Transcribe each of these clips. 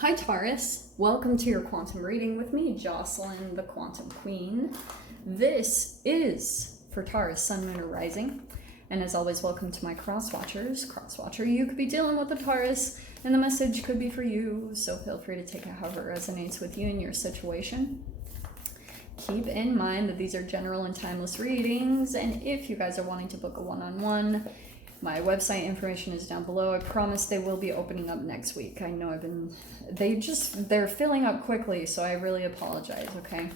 Hi Taurus, welcome to your quantum reading with me, Jocelyn, the Quantum Queen. This is for Taurus, Sun, Moon, or Rising. And as always, welcome to my cross-watchers. Cross-watcher, you could be dealing with a Taurus, and the message could be for you, so feel free to take it however it resonates with you in your situation. Keep in mind that these are general and timeless readings, and if you guys are wanting to book a one-on-one, my website information is down below. I promise they will be opening up next week. I know they're filling up quickly, so I really apologize, okay?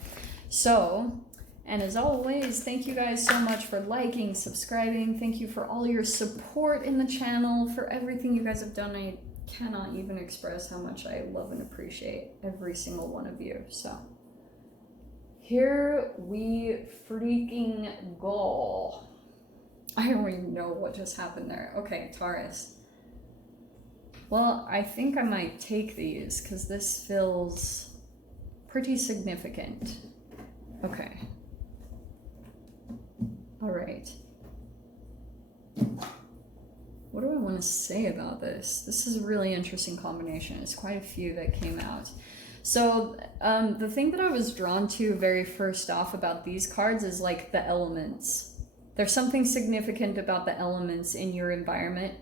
So, and as always, thank you guys so much for liking, subscribing. Thank you for all your support in the channel, for everything you guys have done. I cannot even express how much I love and appreciate every single one of you, so. Here we freaking go. I don't even know what just happened there. Okay, Taurus. Well, I think I might take these because this feels pretty significant. Okay. All right. What do I want to say about this? This is a really interesting combination. It's quite a few that came out. So the thing that I was drawn to very first off about these cards is like the elements. There's something significant about the elements in your environment.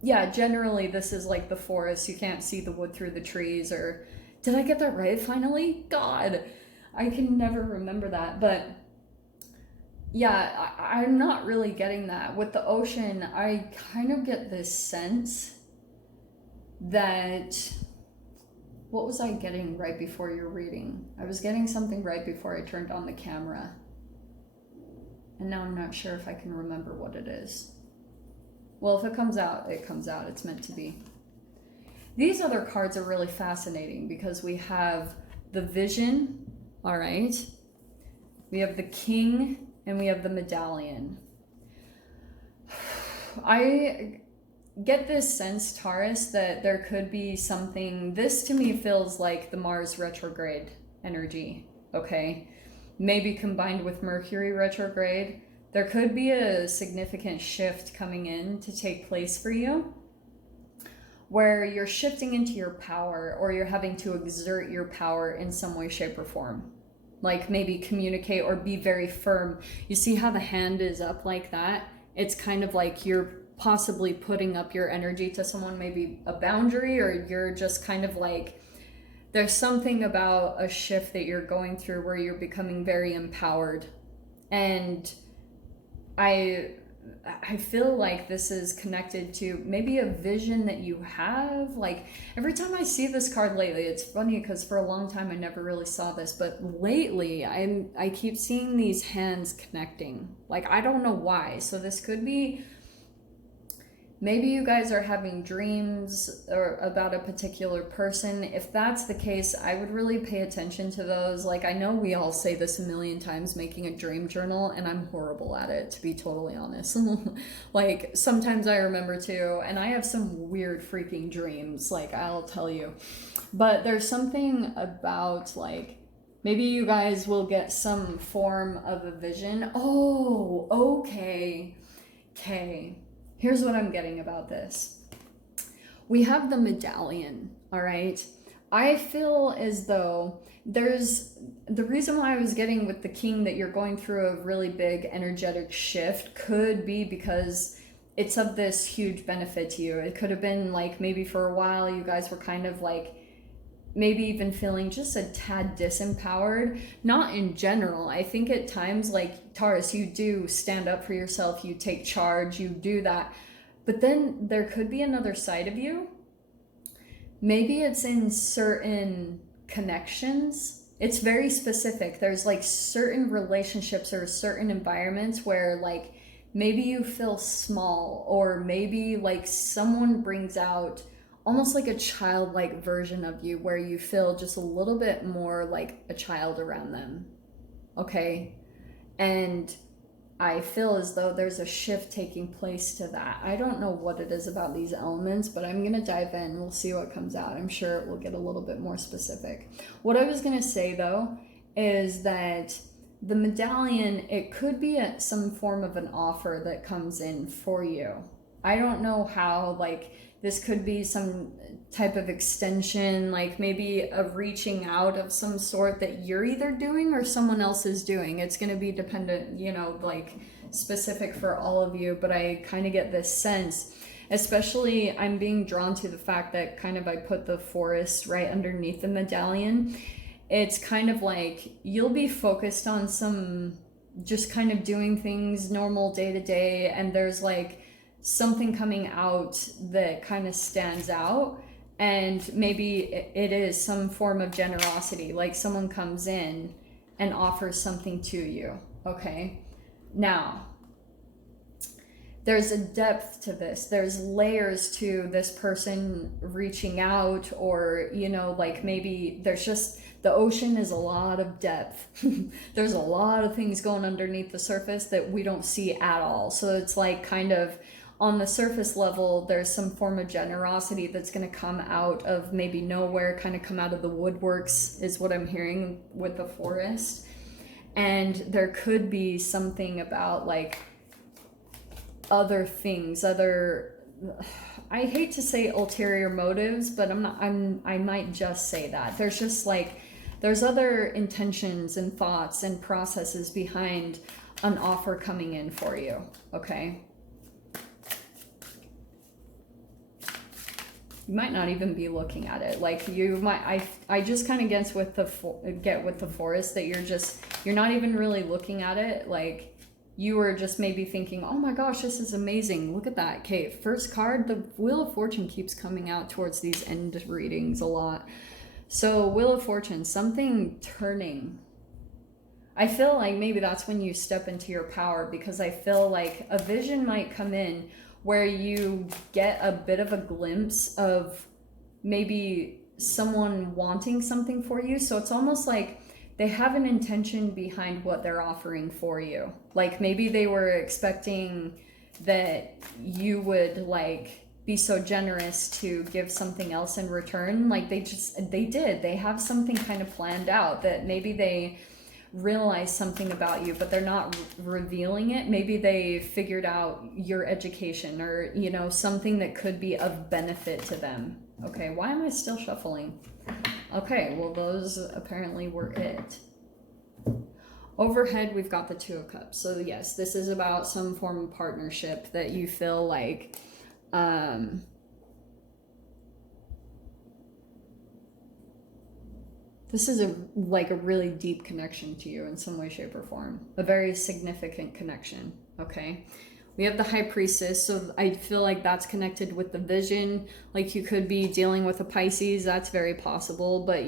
Yeah, generally this is like the forest. You can't see the wood through the trees, or did I get that right finally? God, I can never remember that. But yeah, I'm not really getting that. With the ocean, I kind of get this sense that, what was I getting right before your reading? I was getting something right before I turned on the camera. And now I'm not sure if I can remember what it is. Well, if it comes out, it comes out. It's meant to be. These other cards are really fascinating because we have the Vision, all right? We have the King, and we have the Medallion. I get this sense, Taurus, that there could be something. This to me feels like the Mars retrograde energy, okay? Maybe combined with Mercury retrograde. There could be a significant shift coming in to take place for you where you're shifting into your power, or you're having to exert your power in some way, shape, or form. Like maybe communicate or be very firm. You see how the hand is up like that? It's kind of like you're possibly putting up your energy to someone, maybe a boundary, or you're just kind of like, there's something about a shift that you're going through where you're becoming very empowered. And I feel like this is connected to maybe a vision that you have. Like every time I see this card lately, it's funny because for a long time I never really saw this, but lately I keep seeing these hands connecting. Like I don't know why. So this could be, maybe you guys are having dreams or about a particular person. If that's the case, I would really pay attention to those. Like, I know we all say this a million times, making a dream journal, and I'm horrible at it, to be totally honest. Like, sometimes I remember too, and I have some weird freaking dreams, like, I'll tell you. But there's something about, like, maybe you guys will get some form of a vision. Oh, okay. Okay. Here's what I'm getting about this. We have the Medallion, all right? I feel as though there's, the reason why I was getting with the King that you're going through a really big energetic shift could be because it's of this huge benefit to you. It could have been like maybe for a while you guys were kind of like maybe even feeling just a tad disempowered. Not in general. I think at times, like Taurus, you do stand up for yourself, you take charge, you do that. But then there could be another side of you. Maybe it's in certain connections. It's very specific. There's like certain relationships or certain environments where like maybe you feel small, or maybe like someone brings out almost like a childlike version of you where you feel just a little bit more like a child around them, okay? And I feel as though there's a shift taking place to that. I don't know what it is about these elements, but I'm gonna dive in. We'll see what comes out. I'm sure it will get a little bit more specific. What I was gonna say though is that the Medallion, it could be some form of an offer that comes in for you. I don't know how, like, this could be some type of extension, like maybe a reaching out of some sort that you're either doing or someone else is doing. It's going to be dependent, you know, like specific for all of you, but I kind of get this sense, especially I'm being drawn to the fact that kind of I put the forest right underneath the medallion. It's kind of like you'll be focused on some just kind of doing things normal day to day, and there's like something coming out that kind of stands out. And maybe it is some form of generosity, like someone comes in and offers something to you. Okay. Now, there's a depth to this. There's layers to this person reaching out, or, you know, like maybe there's just, the ocean is a lot of depth. There's a lot of things going underneath the surface that we don't see at all. So it's like kind of, on the surface level, there's some form of generosity that's going to come out of maybe nowhere, kind of come out of the woodworks, is what I'm hearing with the forest. And there could be something about like other things, I hate to say ulterior motives, but I might just say that. There's just like, there's other intentions and thoughts and processes behind an offer coming in for you, okay? You might not even be looking at it. Like you might, I just kind of get with the forest that you're not even really looking at it. Like you were just maybe thinking, oh my gosh, this is amazing. Look at that. Okay, first card, the Wheel of Fortune keeps coming out towards these end readings a lot. So Wheel of Fortune, something turning. I feel like maybe that's when you step into your power, because I feel like a vision might come in where you get a bit of a glimpse of maybe someone wanting something for you. So it's almost like they have an intention behind what they're offering for you. Like maybe they were expecting that you would like be so generous to give something else in return. Like they have something kind of planned out, that maybe they realize something about you, but they're not revealing it. Maybe they figured out your education, or, you know, something that could be of benefit to them. Okay, why am I still shuffling? Okay, well, those apparently were it. Overhead, we've got the Two of Cups. So yes, this is about some form of partnership that you feel like this is a really deep connection to you in some way, shape, or form. A very significant connection, okay? We have the High Priestess, so I feel like that's connected with the vision. Like you could be dealing with a Pisces, that's very possible. But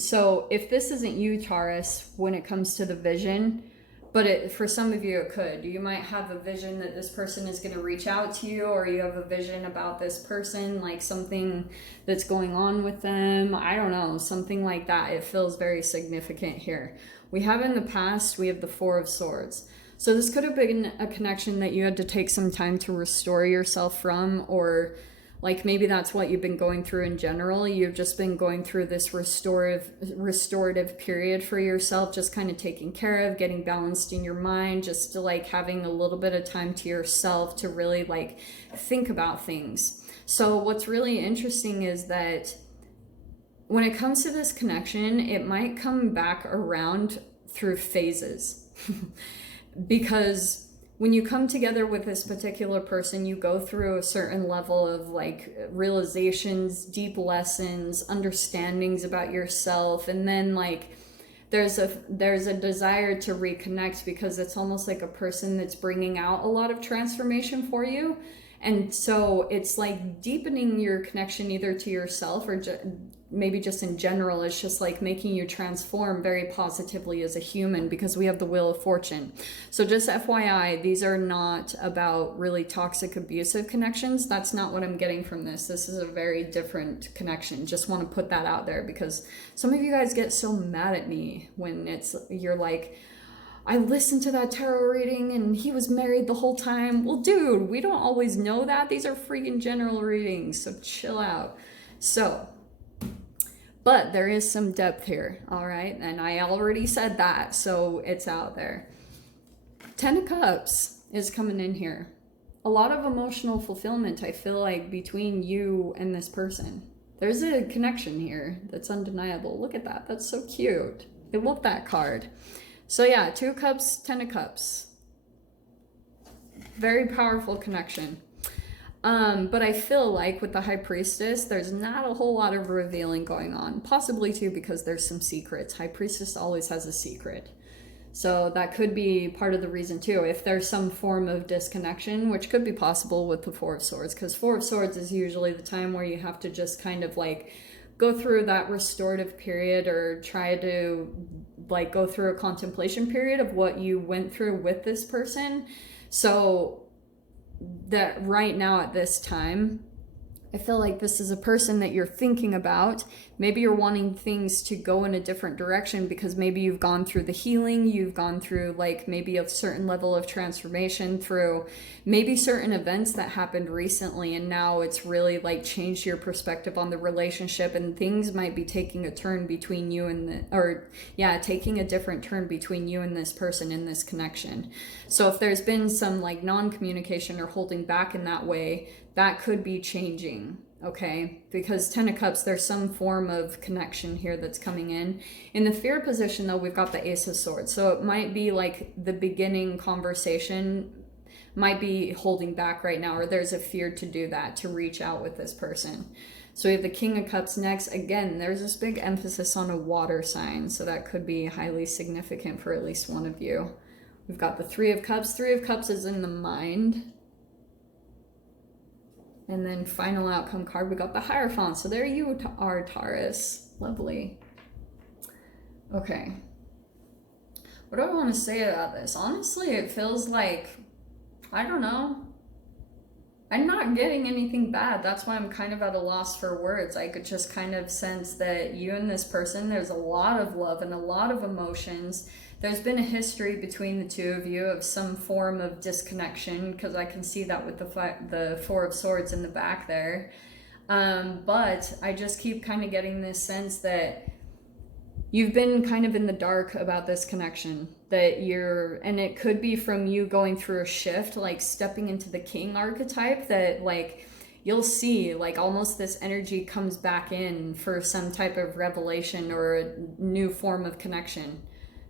so if this isn't you, Taurus, when it comes to the vision, but for some of you it could. You might have a vision that this person is going to reach out to you, or you have a vision about this person, like something that's going on with them. I don't know, something like that. It feels very significant here. We have in the past, we have the Four of Swords. So this could have been a connection that you had to take some time to restore yourself from, or like maybe that's what you've been going through in general. You've just been going through this restorative period for yourself, just kind of taking care of, getting balanced in your mind, just to like having a little bit of time to yourself to really like think about things. So what's really interesting is that when it comes to this connection, it might come back around through phases. Because when you come together with this particular person, you go through a certain level of like realizations, deep lessons, understandings about yourself, and then like there's a desire to reconnect, because it's almost like a person that's bringing out a lot of transformation for you. And so it's like deepening your connection either to yourself or maybe just in general. It's just like making you transform very positively as a human, because we have the Wheel of Fortune. So just FYI, these are not about really toxic, abusive connections. That's not what I'm getting from this. This is a very different connection. Just want to put that out there, because some of you guys get so mad at me when you're like, I listened to that tarot reading and he was married the whole time. Well, dude, we don't always know that. These are freaking general readings, so chill out. So, but there is some depth here, all right? And I already said that, so it's out there. 10 of Cups is coming in here. A lot of emotional fulfillment, I feel like, between you and this person. There's a connection here that's undeniable. Look at that. That's so cute. I love that card. So yeah, 2 of Cups, 10 of Cups. Very powerful connection. But I feel like with the High Priestess, there's not a whole lot of revealing going on. Possibly too because there's some secrets. High Priestess always has a secret. So that could be part of the reason too. If there's some form of disconnection, which could be possible with the 4 of Swords. Because 4 of Swords is usually the time where you have to just kind of like go through that restorative period or try to like go through a contemplation period of what you went through with this person. So that right now at this time, I feel like this is a person that you're thinking about. Maybe you're wanting things to go in a different direction because maybe you've gone through the healing, you've gone through like maybe a certain level of transformation through maybe certain events that happened recently, and now it's really like changed your perspective on the relationship, and things might be taking a turn between you and taking a different turn between you and this person in this connection. So if there's been some like non-communication or holding back in that way, that could be changing, okay? Because 10 of Cups, there's some form of connection here that's coming in. In the fear position, though, we've got the Ace of Swords. So it might be like the beginning conversation might be holding back right now, or there's a fear to do that, to reach out with this person. So we have the King of Cups next. Again, there's this big emphasis on a water sign, so that could be highly significant for at least one of you. We've got the 3 of Cups. 3 of Cups is in the mind. And then final outcome card, we got the Hierophant. So there you are, Taurus. Lovely. Okay. What do I want to say about this? Honestly, it feels like, I don't know. I'm not getting anything bad. That's why I'm kind of at a loss for words. I could just kind of sense that you and this person, there's a lot of love and a lot of emotions. There's been a history between the 2 of you of some form of disconnection, because I can see that with the 4 of Swords in the back there. But I just keep kind of getting this sense that you've been kind of in the dark about this connection, and it could be from you going through a shift, like stepping into the King archetype, that like you'll see like almost this energy comes back in for some type of revelation or a new form of connection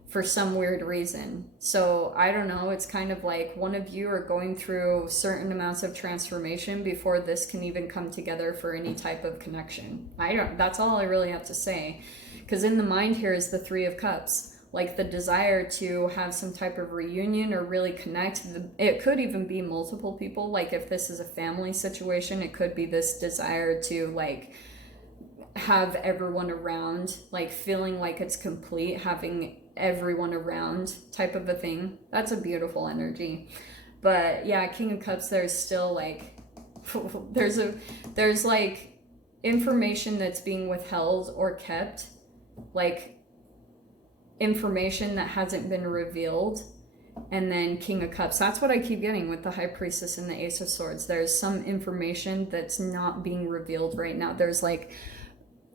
for some weird reason. So I don't know, it's kind of like one of you are going through certain amounts of transformation before this can even come together for any type of connection. That's all I really have to say. Because in the mind here is the 3 of Cups, like the desire to have some type of reunion or really connect. It could even be multiple people. Like if this is a family situation, it could be this desire to like have everyone around, like feeling like it's complete, having everyone around type of a thing. That's a beautiful energy. But yeah, King of Cups, there's still like there's like information that's being withheld or kept, like information that hasn't been revealed. And then King of Cups, that's what I keep getting with the High Priestess and the Ace of Swords. There's some information that's not being revealed right now. There's like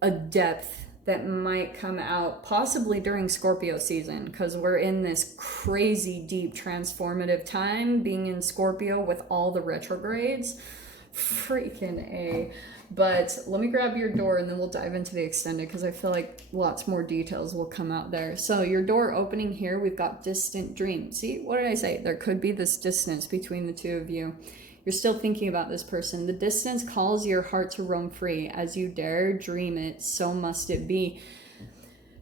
a depth that might come out possibly during Scorpio season, because we're in this crazy deep transformative time being in Scorpio with all the retrogrades. Freaking A. But let me grab your door and then we'll dive into the extended, because I feel like lots more details will come out there. So your door opening here, we've got distant dream. See, what did I say? There could be this distance between the 2 of you. You're still thinking about this person. The distance calls your heart to roam free. As you dare dream it, so must it be.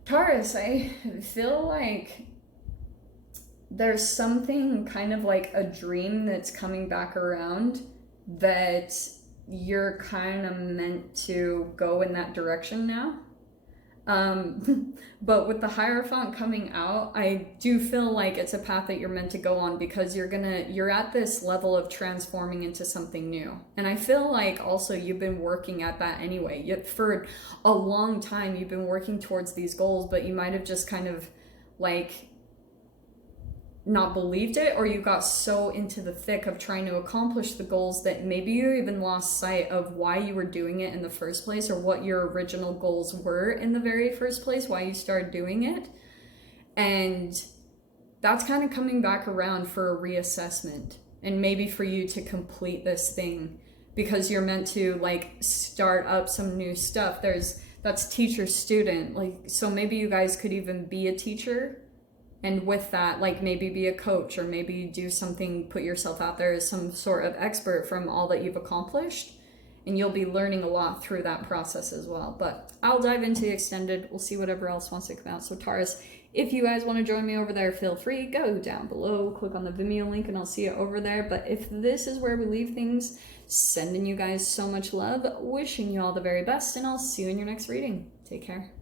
Taurus, I feel like there's something kind of like a dream that's coming back around, that you're kind of meant to go in that direction now. But with the Hierophant coming out, I do feel like it's a path that you're meant to go on, because you're at this level of transforming into something new. And I feel like also you've been working at that anyway. For a long time, you've been working towards these goals, but you might have just kind of like not believed it, or you got so into the thick of trying to accomplish the goals that maybe you even lost sight of why you were doing it in the first place, or what your original goals were in the very first place, why you started doing it. And that's kind of coming back around for a reassessment, and maybe for you to complete this thing because you're meant to like start up some new stuff. That's teacher student, like, so maybe you guys could even be a teacher, and with that, like, maybe be a coach, or maybe do something, put yourself out there as some sort of expert from all that you've accomplished, and you'll be learning a lot through that process as well. But I'll dive into the extended. We'll see whatever else wants to come out. So Taurus, if you guys want to join me over there, feel free, go down below, click on the Vimeo link, and I'll see you over there. But if this is where we leave things, sending you guys so much love, wishing you all the very best, and I'll see you in your next reading. Take care.